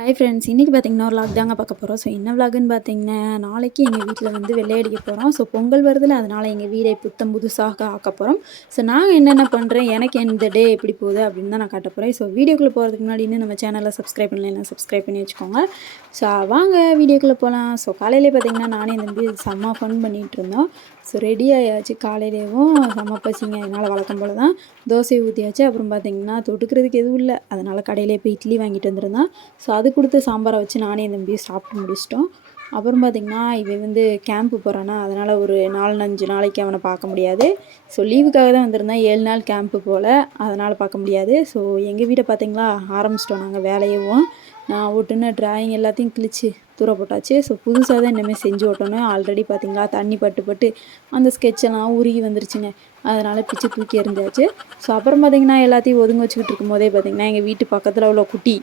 Hi friends, இன்றைக்கி பார்த்தீங்கன்னா ஒரு vlog தாங்க பார்க்க போகிறோம். ஸோ என்ன vlogன்னு பார்த்தீங்கன்னா, நாளைக்கு எங்கள் வீட்டில் வந்து வெள்ளை அடிக்க போகிறோம். ஸோ பொங்கல் வருதுல, அதனால் எங்கள் வீடை புத்தம் புதுசாக ஆக்க போகிறோம். ஸோ நான் என்னென்ன பண்ணுறேன், எனக்கு இந்த டே எப்படி போகுது அப்படின்னு தான் நான் காட்ட போகிறேன். ஸோ வீடியோக்குள்ளே போகிறதுக்கு முன்னாடி இன்னும் நம்ம சேனலை சப்ஸ்கிரைப் பண்ணலைன்னா சப்ஸ்கிரைப் பண்ணி வச்சுக்கோங்க. ஸோ வாங்க வீடியோக்குள்ளே போகலாம். ஸோ காலையிலே பார்த்தீங்கன்னா நானே இந்த தம்பி செம்ம ஃபன் பண்ணிகிட்டு இருந்தோம். ஸோ ரெடி ஆயாச்சு. காலையிலேயும் செம்ம பசிங்க, அதனால் வழக்கம் போல் தான் தோசை ஊற்றியாச்சு. அப்புறம் பார்த்தீங்கன்னா தொட்டுக்கிறதுக்கு எதுவும் இல்லை, அதனால் கடையிலே போய் இட்லி வாங்கிட்டு வந்துருந்தேன். ஸோ அது கொடுத்து சாம்பாரை வச்சு நானே தம்பியும் சாப்பிட்டு முடிச்சிட்டோம். அப்புறம் பார்த்திங்கன்னா இவன் வந்து கேம்ப்பு போகிறானா, அதனால் ஒரு 4-5 நாளைக்கு அவனை பார்க்க முடியாது. ஸோ லீவுக்காக தான் வந்திருந்தேன். 7 நாள் கேம்ப்பு போல், அதனால் பார்க்க முடியாது. ஸோ எங்கள் வீட்டை பார்த்திங்களா ஆரம்பிச்சிட்டோம் நாங்கள் வேலையவும். நான் ஒட்டுன ட்ராயிங் எல்லாத்தையும் கிழிச்சு தூர போட்டாச்சு. ஸோ புதுசாக தான் இனிமேல் செஞ்சு ஓட்டணும். ஆல்ரெடி பார்த்திங்களா தண்ணி பட்டு அந்த ஸ்கெட்செல்லாம் உருகி வந்துருச்சுங்க, அதனால் பிச்சு தூக்கி எறிஞ்சாச்சு. ஸோ அப்புறம் பார்த்திங்கன்னா எல்லாத்தையும் ஒதுங்க வச்சுக்கிட்டு இருக்கும்போதே பார்த்திங்கன்னா எங்கள் வீட்டு பக்கத்தில் உள்ள குட்டி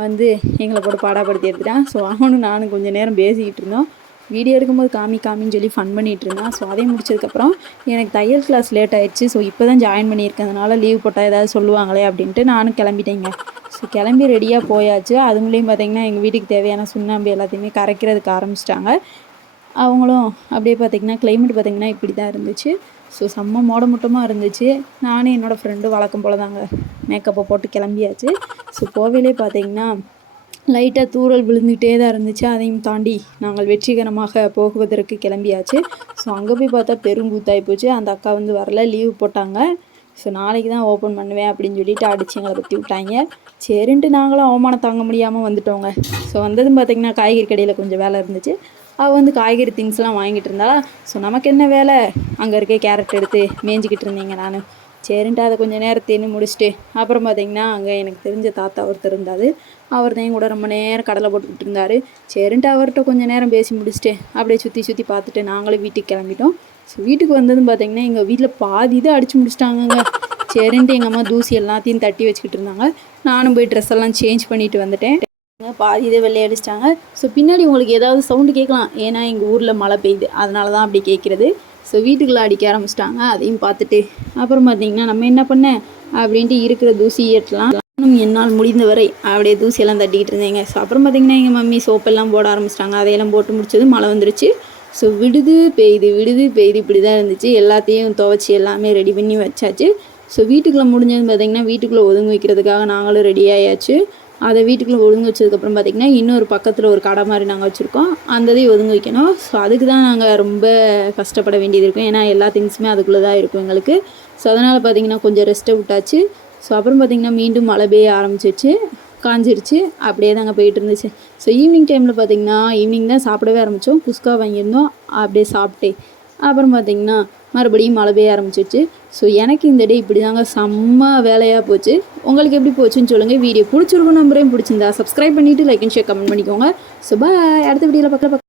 வந்து எங்களை போட்டு பாடாப்படுத்தி எடுத்துட்டான். ஸோ அவனும் நானும் கொஞ்சம் நேரம் பேசிக்கிட்டு இருந்தோம். வீடியோ எடுக்கும்போது காமின்னு சொல்லி ஃபன் பண்ணிகிட்டு இருந்தான். ஸோ அதையும் முடிச்சதுக்கப்புறம் எனக்கு தையல் கிளாஸ் லேட் ஆகிடுச்சு. ஸோ இப்போ தான் ஜாயின் பண்ணியிருக்கிறதுனால லீவ் போட்டால் ஏதாவது சொல்லுவாங்களே அப்படின்ட்டு நானும் கிளம்பிட்டேங்க. ஸோ கிளம்பி ரெடியாக போயாச்சு. அதுங்களையும் பார்த்திங்கன்னா எங்கள் வீட்டுக்கு தேவையான சுண்ணாம்பு எல்லாத்தையுமே கரைக்கிறதுக்கு ஆரம்பிச்சிட்டாங்க. அவங்களும் அப்படியே பார்த்திங்கன்னா கிளைமேட் பார்த்திங்கன்னா இப்படி தான் இருந்துச்சு. ஸோ செம்ம மோடமுட்டமாக இருந்துச்சு. நானும் என்னோடய ஃப்ரெண்டும் வழக்கம் போல் தாங்க மேக்கப்பை போட்டு கிளம்பியாச்சு. ஸோ போவேலே பார்த்திங்கன்னா லைட்டாக தூறல் விழுந்துகிட்டே தான் இருந்துச்சு. அதையும் தாண்டி நாங்கள் வெற்றிகரமாக போகுவதற்கு கிளம்பியாச்சு. ஸோ அங்கே போய் பார்த்தா பெருங்கூத்தாகி போச்சு. அந்த அக்கா வந்து வரல, லீவு போட்டாங்க. ஸோ நாளைக்கு தான் ஓப்பன் பண்ணுவேன் அப்படின்னு சொல்லிட்டு அடித்து எங்களை பற்றி விட்டாங்க. சரின்ட்டு நாங்களும் அவமானம் தாங்க முடியாமல் வந்துட்டோங்க. ஸோ வந்ததும் பார்த்திங்கன்னா காய்கறி கடையில் கொஞ்சம் வேலை இருந்துச்சு. அவள் வந்து காய்கறி திங்ஸ்லாம் வாங்கிட்டு இருந்தா. ஸோ நமக்கு என்ன வேலை, அங்கே இருக்க கேரட் எடுத்து மேய்ஞ்சிக்கிட்டு இருந்தீங்க. நான் சரின்ட்டு அதை கொஞ்சம் நேரத்தையும் முடிச்சுட்டு அப்புறம் பார்த்திங்கன்னா அங்கே எனக்கு தெரிஞ்ச தாத்தா ஒருத்தர் இருந்தார். அவர் தான் கூட ரொம்ப நேரம் கடலை போட்டுக்கிட்டு இருந்தார். சரின்ட்டு அவர்கிட்ட கொஞ்சம் நேரம் பேசி முடிச்சுட்டு அப்படியே சுற்றி பார்த்துட்டு நாங்களும் வீட்டுக்கு கிளம்பிட்டோம். ஸோ வீட்டுக்கு வந்ததும் பார்த்திங்கன்னா எங்கள் வீட்டில் பாதி தான் அடித்து முடிச்சிட்டாங்கங்க. சரின்ட்டு எங்கள் அம்மா தூசி எல்லாத்தையும் தட்டி வச்சுக்கிட்டு இருந்தாங்க. நானும் போய் ட்ரெஸ் எல்லாம் சேஞ்ச் பண்ணிவிட்டு வந்துட்டேன். பாதி இதை வெள்ளை அடிச்சிட்டாங்க. ஸோ பின்னாடி உங்களுக்கு ஏதாவது சவுண்டு கேட்கலாம், ஏன்னா எங்கள் ஊரில் மழை பெய்யுது, அதனால தான் அப்படி கேட்குறது. ஸோ வீட்டுக்குள்ளே அடிக்க ஆரம்பிச்சிட்டாங்க. அதையும் பார்த்துட்டு அப்புறம் பார்த்திங்கன்னா நம்ம என்ன பண்ண அப்படின்ட்டு இருக்கிற தூசி ஏற்றலாம் என்னால் முடிந்தவரை அப்படியே தூசியெல்லாம் தட்டிக்கிட்டு இருந்தேங்க. ஸோ அப்புறம் பார்த்திங்கன்னா எங்கள் மம்மி சோப்பெல்லாம் போட ஆரம்பிச்சிட்டாங்க. அதையெல்லாம் போட்டு முடிச்சது மழை வந்துருச்சு. ஸோ விடுது பெய்யுது இப்படி தான் இருந்துச்சு. எல்லாத்தையும் துவைச்சி எல்லாமே ரெடி பண்ணி வச்சாச்சு. ஸோ வீட்டுக்குள்ளே முடிஞ்சது பார்த்திங்கன்னா வீட்டுக்குள்ளே ஒதுங்க வைக்கிறதுக்காக நாங்களும் ரெடி ஆயாச்சு. அதை வீட்டுக்குள்ளே ஒதுங்க வச்சதுக்கப்புறம் பார்த்திங்கன்னா இன்னொரு பக்கத்தில் ஒரு கடை மாதிரி நாங்கள் வச்சுருக்கோம், அந்த இதையும் ஒதுங்க வைக்கணும். ஸோ அதுக்கு தான் நாங்கள் ரொம்ப கஷ்டப்பட வேண்டியது இருக்கும், ஏன்னா எல்லா திங்ஸுமே அதுக்குள்ளே தான் இருக்கும் எங்களுக்கு. ஸோ அதனால் பார்த்திங்கன்னா கொஞ்சம் ரெஸ்ட்டை விட்டாச்சு. ஸோ அப்புறம் பார்த்திங்கன்னா மீண்டும் மழை பெய்ய ஆரம்பிச்சிச்சு, காஞ்சிருச்சு. அப்படியே தாங்க போயிட்டு இருந்துச்சு. ஸோ ஈவினிங் டைமில் பார்த்திங்கன்னா ஈவினிங் தான் சாப்பிடவே ஆரம்பித்தோம். குஸ்கா வாங்கியிருந்தோம், அப்படியே சாப்பிட்டே அப்புறம் பார்த்திங்கன்னா மறுபடியும் மழை பெய்ய ஆரம்பிச்சிச்சு. ஸோ எனக்கு இந்த டே இப்படி தாங்க செம்ம வேலையாக போச்சு. உங்களுக்கு எப்படி போச்சுன்னு சொல்லுங்கள். வீடியோ பிடிச்சிருக்கும் நம்பரையும் பிடிச்சிருந்தா சப்ஸ்கிரைப் பண்ணிவிட்டு லைக் அண்ட் ஷேர் கமெண்ட் பண்ணிக்கோங்க. ஸோ பாய், அடுத்த வீடியோவில் பார்க்கலாம்.